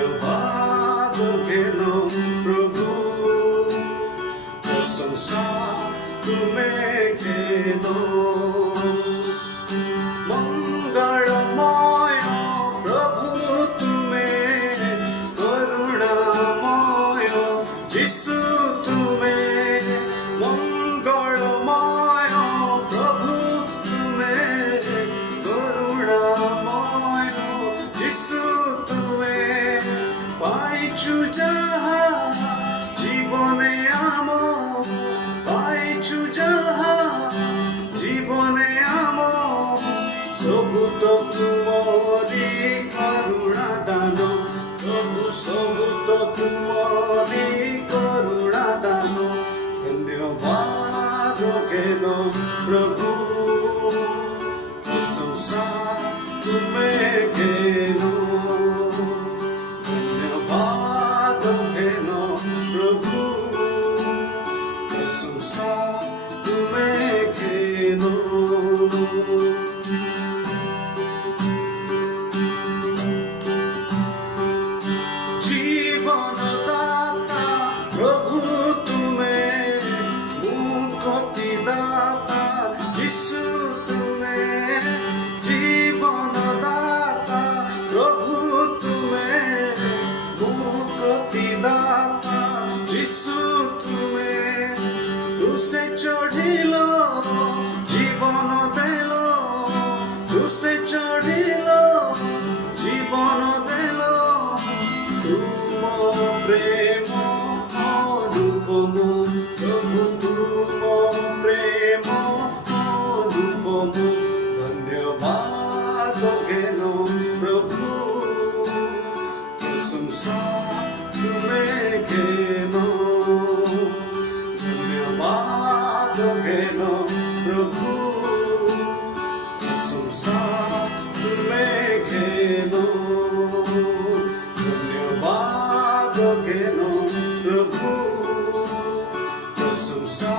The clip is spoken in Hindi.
धन्यवाद घेनो प्रभु प्रशंसा तुम्हें घेनो मंगलमय प्रभु तुम्हें करुणामय यीशु तुम्हें मंगलमय प्रभु तुम्हें करुणामय यीशु तुम्हें पाइछु जहा जीवने आम पाइछु जहा जीवने आम सबु तो तुमरी करुणा दान प्रभु सबु तो तुमरी करुणा दान धन्यवाद घेनो प्रभु प्रशंसा तुम्हें घेनो धन्यवाद घेनो प्रभु प्रशंसा तुम्हें घेनो जीवनदाता प्रभु तुम्हें मुक्तिदाता यीशु तुम्हें जीवनदाता प्रभु तुम्हें मुक्तिदाता यीशु तुम्हें तुसे चढ़िलो जीवन देलो तुसे चढ़िलो जीवन देलो तुम प्रेम अनुपम प्रभु तुम प्रेम अनुपम धन्यवाद घेनो प्रभु प्रशंसा तुम्हें घेनो धन्यवाद घेनो प्रभु प्रशंसा तुम्हें घेनो धन्यवाद घेनो प्रभु प्रशंसा